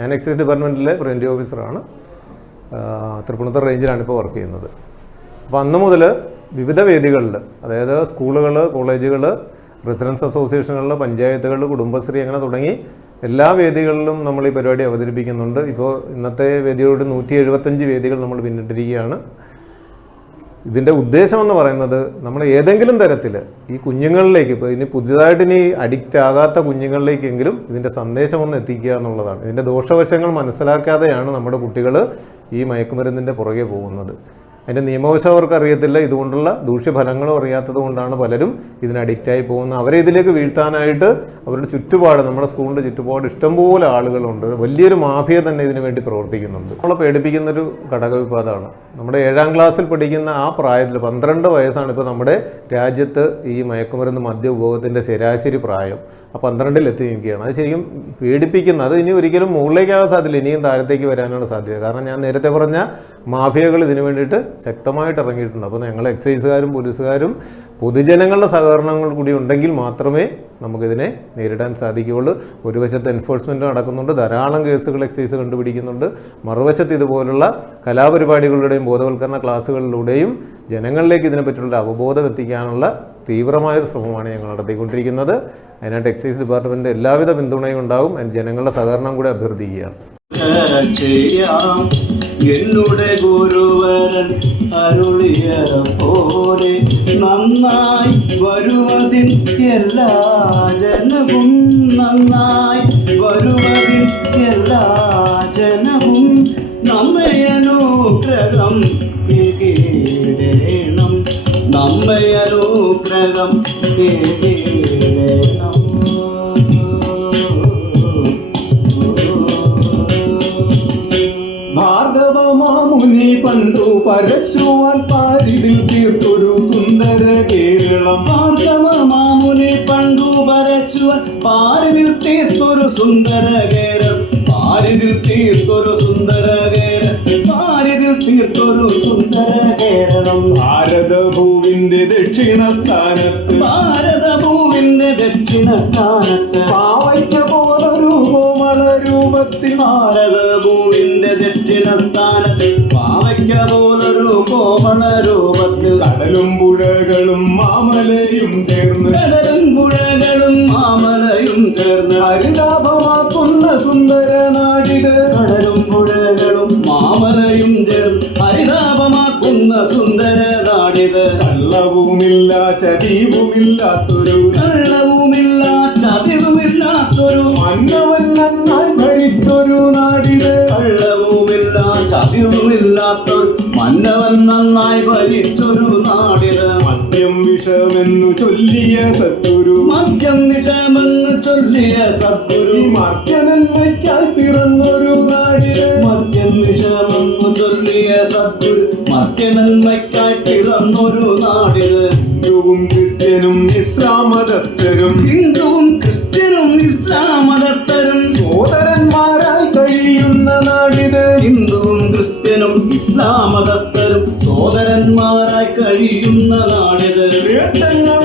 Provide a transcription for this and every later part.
ഞാൻ excise ഡിപ്പാർട്ട്മെന്റിലെ preventive ഓഫീസറാണ് തൃപ്പൂണിത്തർ റേഞ്ചിലാണ് ഇപ്പോൾ വർക്ക് ചെയ്യുന്നത്. അപ്പോൾ അന്ന് മുതൽ വിവിധ വേദികളിൽ അതായത് സ്കൂളുകൾ കോളേജുകൾ റെസിഡൻസ് അസോസിയേഷനുകൾ പഞ്ചായത്തുകൾ കുടുംബശ്രീ അങ്ങനെ തുടങ്ങി എല്ലാ വേദികളിലും നമ്മൾ ഈ പരിപാടി അവതരിപ്പിക്കുന്നുണ്ട്. ഇപ്പോൾ ഇന്നത്തെ വേദിയോട് നൂറ്റി എഴുപത്തഞ്ച് വേദികൾ നമ്മൾ പിന്നിട്ടിരിക്കുകയാണ്. ഇതിന്റെ ഉദ്ദേശം എന്ന് പറയുന്നത് നമ്മൾ ഏതെങ്കിലും തരത്തിൽ ഈ കുഞ്ഞുങ്ങളിലേക്ക് ഇപ്പോൾ ഇനി പുതിയതായിട്ട് ഇനി അഡിക്റ്റ് ആകാത്ത കുഞ്ഞുങ്ങളിലേക്കെങ്കിലും ഇതിന്റെ സന്ദേശം ഒന്ന് എത്തിക്കുക എന്നുള്ളതാണ്. ഇതിന്റെ ദോഷവശങ്ങൾ മനസ്സിലാക്കാതെയാണ് നമ്മുടെ കുട്ടികൾ ഈ മയക്കുമരുന്നിന്റെ പുറകെ പോകുന്നത്. അതിന്റെ നിയമവശം അവർക്ക് അറിയത്തില്ല ഇതുകൊണ്ടുള്ള ദൂഷ്യഫലങ്ങളും അറിയാത്തത് കൊണ്ടാണ് പലരും ഇതിന് അഡിക്റ്റായി പോകുന്നത്. അവരെ ഇതിലേക്ക് വീഴ്ത്താനായിട്ട് അവരുടെ ചുറ്റുപാട് നമ്മുടെ സ്കൂളിന്റെ ചുറ്റുപാട് ഇഷ്ടംപോലെ ആളുകളുണ്ട്. വലിയൊരു മാഫിയ തന്നെ ഇതിനു വേണ്ടി പ്രവർത്തിക്കുന്നുണ്ട്. നമ്മളെ പേടിപ്പിക്കുന്നൊരു ഘടകവിപാതമാണ് നമ്മുടെ ഏഴാം ക്ലാസ്സിൽ പഠിക്കുന്ന ആ പ്രായത്തിൽ പന്ത്രണ്ട് വയസ്സാണ് ഇപ്പോൾ നമ്മുടെ രാജ്യത്ത് ഈ മയക്കുമരുന്ന് മദ്യ ഉപഭോഗത്തിന്റെ ശരാശരി പ്രായം. ആ പന്ത്രണ്ടിൽ എത്തി നിൽക്കുകയാണ് അത് ശരിക്കും പേടിപ്പിക്കുന്ന അത് ഇനി ഒരിക്കലും മുകളിലേക്കാകാൻ സാധ്യത ഇനിയും താഴത്തേക്ക് വരാനാണ് സാധ്യത. കാരണം ഞാൻ നേരത്തെ പറഞ്ഞ മാഫിയകൾ ഇതിനു വേണ്ടിയിട്ട് ശക്തമായിട്ട് ഇറങ്ങിയിട്ടുണ്ട്. അപ്പോൾ ഞങ്ങൾ എക്സൈസുകാരും പോലീസുകാരും പൊതുജനങ്ങളുടെ സഹകരണങ്ങൾ കൂടി ഉണ്ടെങ്കിൽ മാത്രമേ നമുക്കിതിനെ നേരിടാൻ സാധിക്കുകയുള്ളൂ. ഒരു വശത്ത് എൻഫോഴ്സ്മെന്റ് നടക്കുന്നുണ്ട്. ധാരാളം കേസുകൾ എക്സൈസ് കണ്ടുപിടിക്കുന്നുണ്ട്. മറുവശത്ത് ഇതുപോലുള്ള കലാപരിപാടികളുടെയും ബോധവൽക്കരണ ക്ലാസ്സുകളിലൂടെയും ജനങ്ങളിലേക്ക് ഇതിനെപ്പറ്റിയുള്ള അവബോധം എത്തിക്കാനുള്ള തീവ്രമായൊരു ശ്രമമാണ് ഞങ്ങൾ നടത്തിക്കൊണ്ടിരിക്കുന്നത്. അതിനായിട്ട് എക്സൈസ് ഡിപ്പാർട്ട്മെന്റ് എല്ലാവിധ പിന്തുണയും അതിന് ജനങ്ങളുടെ സഹകരണം കൂടി അഭ്യർത്ഥിക്കുകയാണ്. ചെയ്യാം. എന്നുടെ ഗുരുവരൻ അരുളിയ പോലെ നന്നായി വരുവതിൽ എല്ലാ ജനവും നന്നായി വരുവതിൽ എല്ലാ ജനവും നമ്മയനുഗ്രഹം അനുഗ്രഹം നമ്മയനുഗ്രഹം നമ്മെ ഭാരതഭൂവിന്റെ ദക്ഷിണ സ്ഥാനത്ത്. ഭാരതഭൂവിന്റെ ദക്ഷിണ സ്ഥാനത്ത്. പാവയ്ക്ക പോലൊരു കോമള രൂപത്തിൽ ഭാരതഭൂവിന്റെ ദക്ഷിണ സ്ഥാനത്ത്. പാവയ്ക്ക പോലൊരു കോമള രൂപത്തിൽ. കടലും പുഴകളും മാമലയും ചേർന്ന്. കടലും പുഴകളും മാമലയും ചേർന്ന്. ഹരിതാപമാക്കുന്ന സുന്ദര നാടിത് കടലും പുഴകളും മാമലയും ചേർന്ന്. ഹരിതാപമാക്കുന്ന സുന്ദര നാടിത് നല്ലവുമില്ല ചതിവുമില്ലാത്തൊരു നല്ലവുമില്ല ചതിവുമില്ലാത്തൊരു മന്നവൻ നന്നായി ഭരിച്ചൊരു നാടിത് കള്ളവുമില്ല ചതിവുമില്ലാത്തൊരു മന്നവൻ നന്നായി ഭരിച്ചൊരു നാടിത് മദ്യം വിഷമെന്നു ചൊല്ലിയ സത്തൊരു മദ്യം വിഷമെന്ന് ചൊല്ലിയ സത്തൊരു മദ്യനന്മയ്ക്കായി പിറന്നൊരു നാടിത് മദ്യം വിഷമെന്നു ചൊല്ലിയ സത്തൊരു മദ്യനന്മയ്ക്കായി പിറന്നൊരു നാടിത് ഹിന്ദുവും ക്രിസ്ത്യനും ഇസ്ലാമതസ്ഥരും. ഹിന്ദുവും ക്രിസ്ത്യനും ഇസ്ലാമതസ്ഥരും. സോദരന്മാരായി കഴിയുന്ന നാടിന് ഹിന്ദുവും ക്രിസ്ത്യനും ഇസ്ലാമതസ്ഥരും. സോദരന്മാരായി കഴിയുന്ന നാടിത്.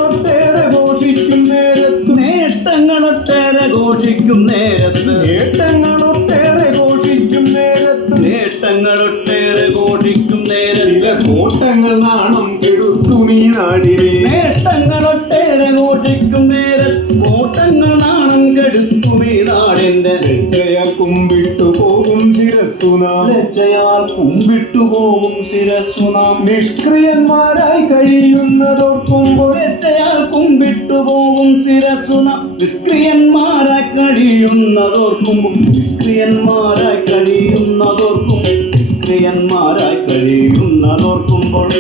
പോകും ശിരസ്സുനാം നിഷ്ക്രിയന്മാരായി കഴിയുന്നതൊപ്പം ലജ്ജയാൽ വിട്ടുപോകും പോകും ശിരസ്സുനാം നിഷ്ക്രിയന്മാരായി കഴിയുന്നതോർക്കുമ്പോൾ നിഷ്ക്രിയന്മാരായി കഴിയുന്നതോർക്കും നിഷ്ക്രിയന്മാരായി കഴിയുന്നതോർക്കുമ്പോൾ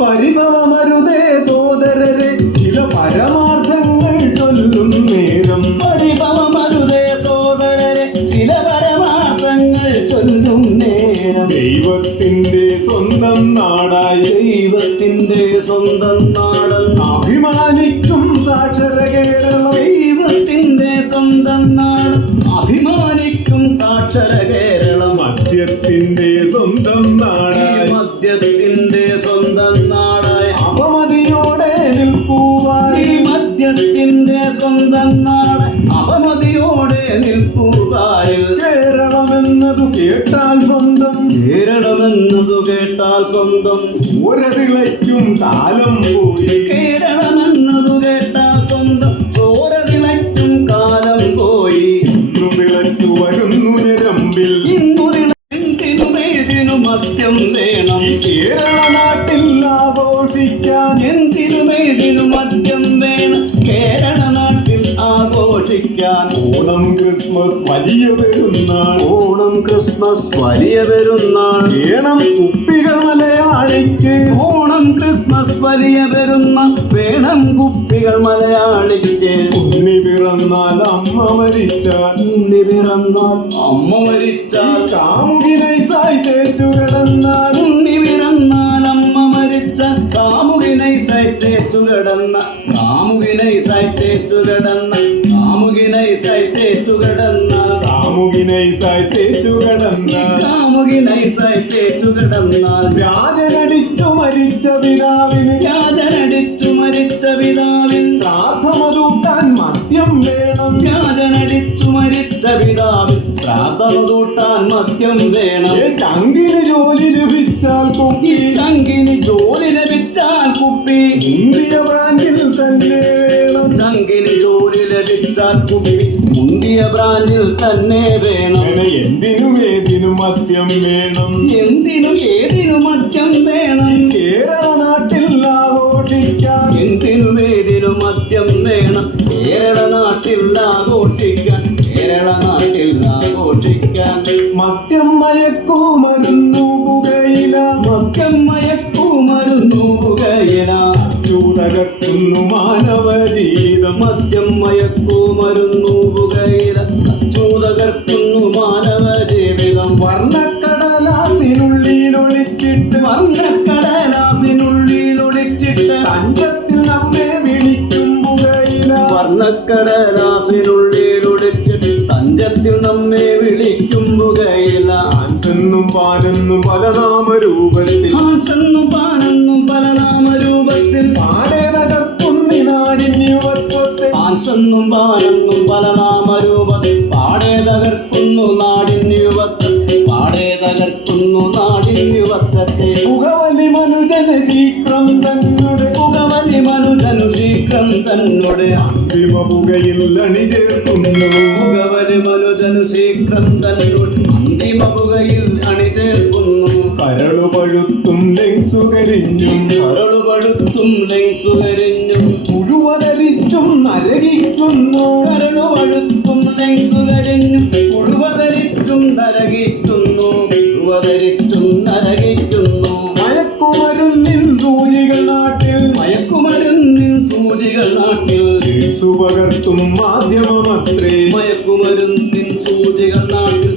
പരിഭവമരുതേ അപമതിയോടെ കേരളമെന്നതു കേട്ടാൽ സ്വന്തം. കേരളമെന്നതു കേട്ടാൽ സ്വന്തം. ഊരതിളയ്ക്കും കാലം പോയി. കേരളമെന്നതു കേട്ടാൽ സ്വന്തം. ചോരതിളയ്ക്കും കാലം പോയി. ഇന്നു വിളച്ചു വരുന്നു ഞരമ്പിൽ. ഇന്നു എന്തിനുമേതിനു മദ്യം വേണം. കേരള നാട്ടിൽ ആഘോഷിക്കാൻ എന്തിനുമേതിനു മദ്യം വേണം? കേരള നാട്ടിൽ ആഘോഷിക്കാൻ. ഓണം വലിയ പെരുന്നാൾ ഓണം ക്രിസ്മസ് വലിയ പെരുന്നാൾ വേണം കുപ്പികൾ മലയാളിക്ക്. ഓണം ക്രിസ്മസ് വലിയ പെരുന്നാൾ വേണം കുപ്പികൾ മലയാളിക്ക്. ഉണ്ണി പിറന്നാൽ അമ്മ മരിച്ചാൽ. ഉണ്ണി പിറന്നാൽ അമ്മ മരിച്ചാൽ. കാമുകിനെ സായി തേച്ചു കിടന്നാൽ. ഉണ്ണി പിറന്നാൽ അമ്മ മരിച്ചാൽ. കാമുകിനെ തേച്ചു കിടന്ന കാമുകിനെ തേച്ചു കിടന്ന സൈറ്റേച്ചു കിടന്ന. കാമുകിനെ സായി തേച്ചു കിടന്നാൽ കാമുകിനെ സൈറ്റേച്ചു കിടന്നാൽ വ്യാജനടിച്ചു മരിച്ച പിതാവിന്. വ്യാജനടിച്ചു മരിച്ച പിതാവിൻ. ശ്രാദ്ധമതൂട്ടാൻ മദ്യം വേണം. വ്യാജനടിച്ചു മരിച്ച പിതാവിൻ. ശ്രാദ്ധമതൂട്ടാൻ മദ്യം വേണം. ചങ്കിന് ജോലി ലഭിച്ചാൽ കുപ്പി. ചങ്കിന് ജോലി ലഭിച്ചാൽ കുപ്പി. ഇന്ത്യ ബ്രാൻഡിൽ തന്നെ വേണം. ചങ്കിന് ജോലി ലഭിച്ചാൽ കുപ്പി. മുന്തിയ ബ്രാൻഡിൽ തന്നെ വേണം. എന്തിനും ഏതിനും മദ്യം വേണം. എന്തിനും ഏതിനും മദ്യം വേണം. കേരള നാട്ടിൽ ആഘോഷിക്കാം എന്തിനും ഏതിനും മദ്യം വേണം. ഒളിച്ചിട്ട് തഞ്ചത്തിൽ നമ്മെ വിളിക്കും പുകയില. ആൻസെന്നും പാനെന്നും പല നാമരൂപത്തിൽ. ആശെന്നും പാനെന്നും പല നാമരൂപത്തിൽ. പാടെ തകർക്കുന്നി നാടിൻ യുവത്വത്തെ ആൻസെന്നും പാനെന്നും പല നാമരൂപത്തിൽ. പാടെ തകർക്കുന്നു നാടിൻ യുവത്വം പാടെ തകർക്കുന്നു നാടിൻ യുവത്വത്തെ പുകവലി മനുജന ശീക്രം തന്നെ ശീഘ്രം തന്നോട് അന്തിമ പുകയിൽ അണിചേർക്കുന്നു മുഖവരെ മനുജനു ശീഘ്രം തന്നോട് അന്തിമ പുകയിൽ അണിചേർക്കുന്നു കരളു പഴുത്തും ലെങ്സുകരിഞ്ഞും കരളു പഴുത്തും ലെങ്സുകരിഞ്ഞു പുഴുവതരിച്ചും നരകിക്കുന്നു. കരളു പഴുത്തും ലെങ്സുകരിഞ്ഞു പുഴുവതരിച്ചും നരകിക്കുന്നു. മുഴുവതരിച്ചും സുപകർത്തും മാധ്യമമത്രേ. മയക്കുമരുന്നിൻ സൂചികൾ നാട്ടിൽ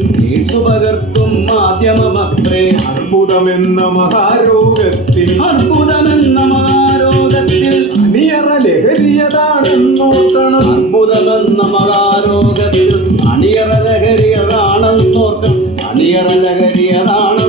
പകർത്തും മാധ്യമമത്രേ. അർബുദമെന്ന മഹാരോഗത്തിൽ അർബുദമെന്ന മഹാരോഗത്തിൽ അണിയറ ലഹരിയതാണെന്നോർക്കണം. അർബുദമെന്ന മഹാരോഗത്തിൽ അണിയറ ലഹരിയതാണെന്നോർക്കണം. അണിയറ ലഹരിയതാണെന്നോർക്കണം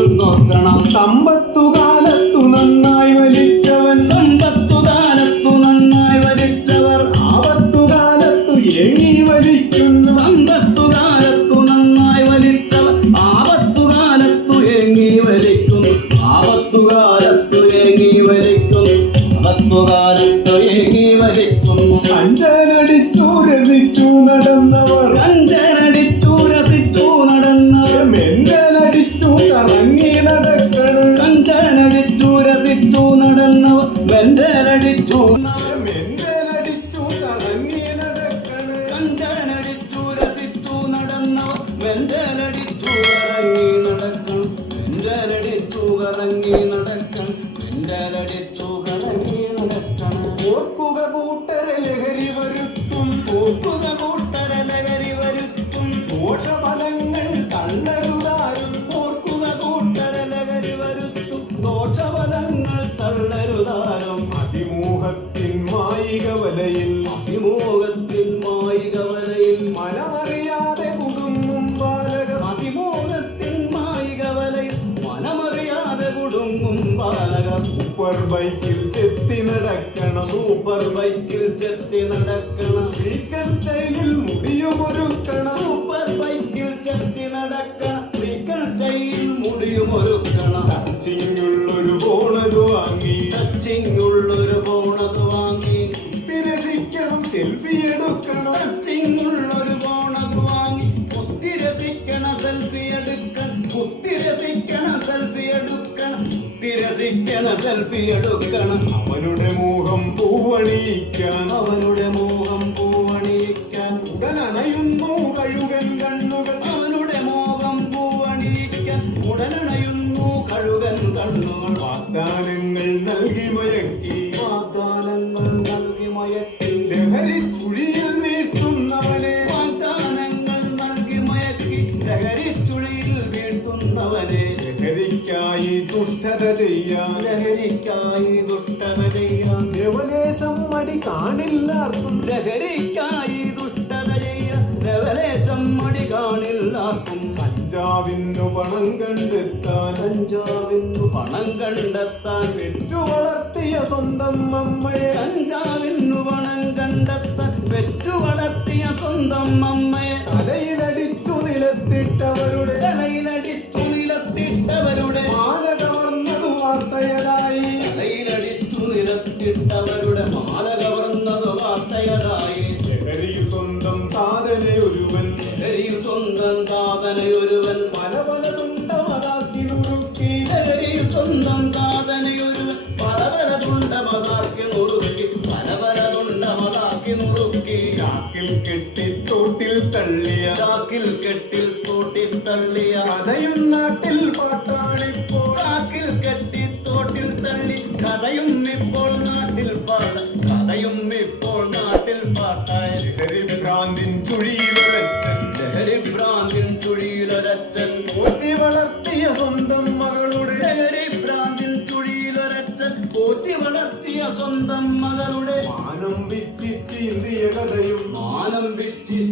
നടന്നവർ സൂപ്പർ ബൈക്കിൽ ചെത്തി നടക്കണം. വീക്കൻ സ്റ്റൈലിൽ മുടിയുമൊരുക്കണം. സൂപ്പർ ബൈക്കിൽ ചെത്തി നടക്കണം. വീക്കൽ സ്റ്റൈലിൽ മുടിയുമൊരുക്കണം. ടച്ചിങ്ങുള്ളൊരു ഫോണത് വാങ്ങി. ടച്ചിങ്ങുള്ളൊരു ഫോണത് വാങ്ങി. കുത്തിരസിക്കണ സെൽഫി എടുക്കണം. അവനുടെ മോഹം പൂവണിയിക്കാൻ അവനുടെ മോഹം പൂവണിയിക്കാൻ ചെയ്യാൻ. ലഹരിക്കായി ദുഷ്ടത യവലേശം മടി കാണില്ലാർക്കും. ലഹരിക്കായി ദുഷ്ടത ചെയ്യാൻ. ലവലേശം മടി കാണില്ലാർക്കും. കഞ്ചാവിന്നു പണം കണ്ടെത്താൻ. കഞ്ചാവിന്നു പണം കണ്ടെത്താൻ. പെറ്റു വളർത്തിയ സ്വന്തം അമ്മയെ. കഞ്ചാവിന്നു പണം കണ്ടെത്താൻ. പെറ്റു വളർത്തിയ സ്വന്തം അമ്മയെ. തലയിലടിച്ചു നിലത്തിട്ടവരുടെ. തലയിലടിച്ചു നിലത്തിട്ടവരുടെ. സ്വന്തം താതനയൊരുവൻ പല പല തുണ്ടമതാക്കി നുറുക്കി. പല പല തുണ്ടമതാക്കി നുറുക്കി ചാക്കിൽ കെട്ടി തോട്ടിൽ തള്ളിയ ചാക്കിൽ കെട്ടിൽ തോട്ടി തള്ളിയ. കഥയും നാട്ടിൽ പാട്ടാണിപ്പോ ചാക്കിൽ കെട്ടി തോട്ടിൽ തള്ളി കഥയും ഇപ്പോൾ നാട്ടിൽ പാട്ട് സ്വന്തം മകളുടെ മാനം വിറ്റി ചീന്തിയ കഥയും മാനം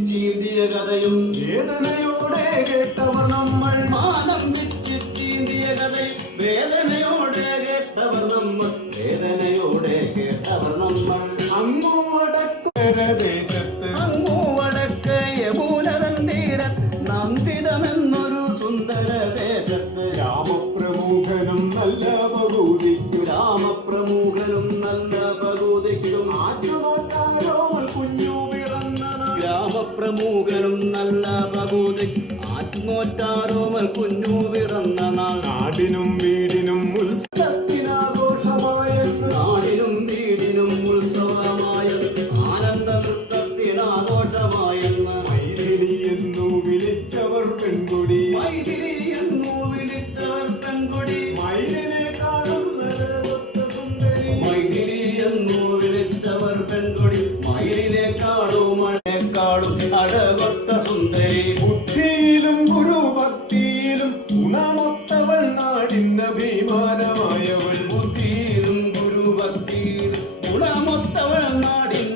ചീന്തിയ കഥയും വേദനയോടെ കേട്ടവർ നമ്മൾ മാനം ചീന്തിയ കഥയും വേദനയോടെ കേട്ടവർ നമ്മൾ വേദനയോടെ കേട്ടവർ നമ്മൾ അങ്ങു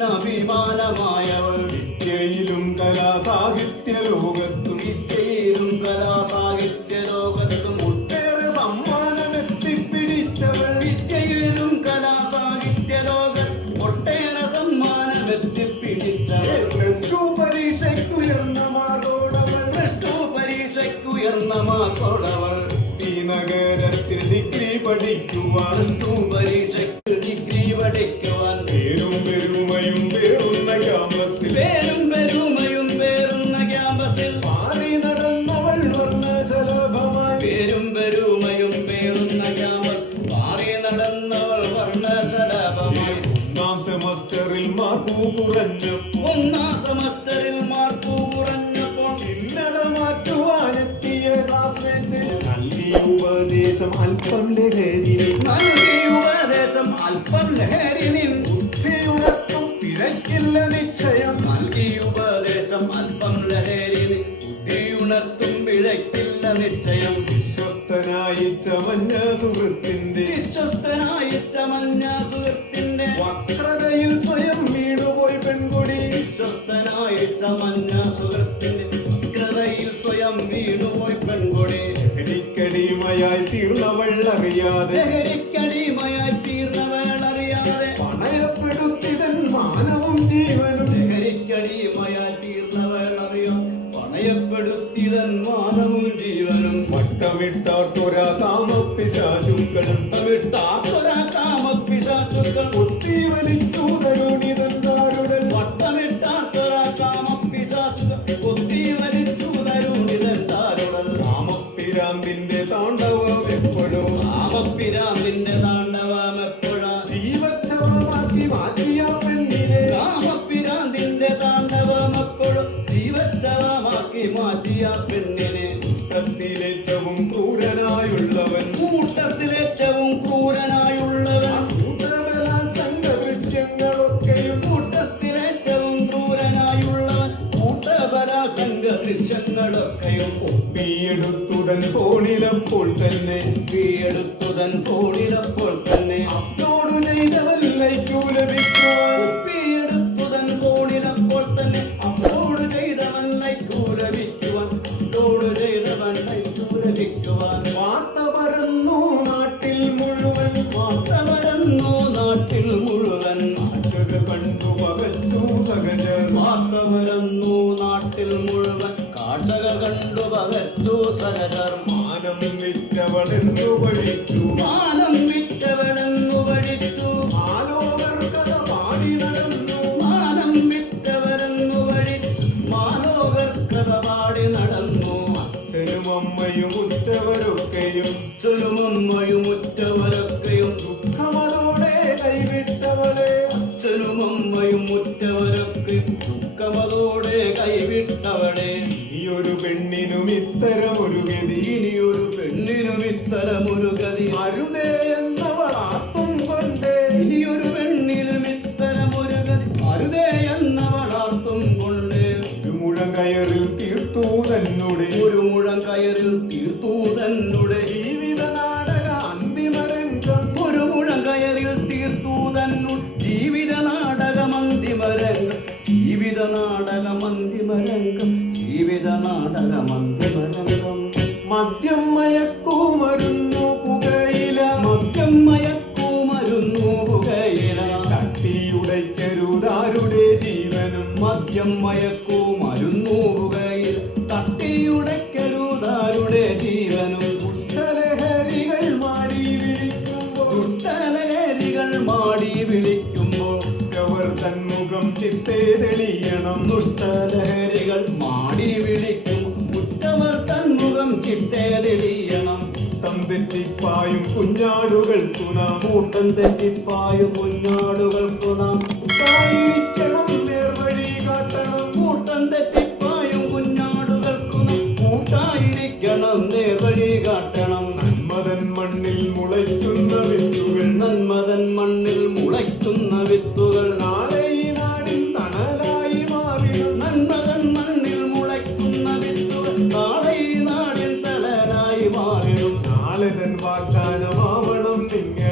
നാടിന് കുറഞ്ഞപ്പോൾ സമസ്തരിൽ മാർക്ക് കുറഞ്ഞപ്പോൾ ഇന്നട മാറ്റുവാനെത്തിയ ക്ലാസ്മേറ്റ്. നൽകിയ ഉപദേശം അല്പം ലഹരി നൽകിയ ഉപദേശം അല്പം ലഹരി നിൻ ബുദ്ധിയുണർത്തും പിഴയ്ക്കില്ല നിശ്ചയം. നൽകിയ ഉപദേശം അല്പം ലഹരി നിൻ ബുദ്ധിയുണർത്തും പിഴയ്ക്കില്ല നിശ്ചയം. വിശ്വസ്തനായി ചമഞ്ഞ സുഹൃത്തിന്റെ വിശ്വസ്തനായ ചമഞ്ഞ സുഹൃത്തിന്റെ വക്രതയിൽ സ്വയം വിശ്വസ്തനായ ചെയ്യാം തന്നെ വീടുത്തുതൻ പോളിലപ്പോൾ തന്നെ അപ്പോടു ചെയ്ത കഥ പാടി നടന്നു. അച്ഛനും ഉറ്റവരൊക്കെയും അച്ഛനും ഉറ്റവരൊക്കെ the മുത്തലഹരികൾ മാടി വിളിക്കും. ഉറ്റമർ തന്മുഖം ചിത്തേറിയണം തമ്പിത്തിപ്പായും കുഞ്ഞാടുകൾ നാം ഊട്ടം തെറ്റിപ്പായും കുഞ്ഞാടുകൾക്കു നാം വാഗ്ദാനമാവണം നിങ്ങൾ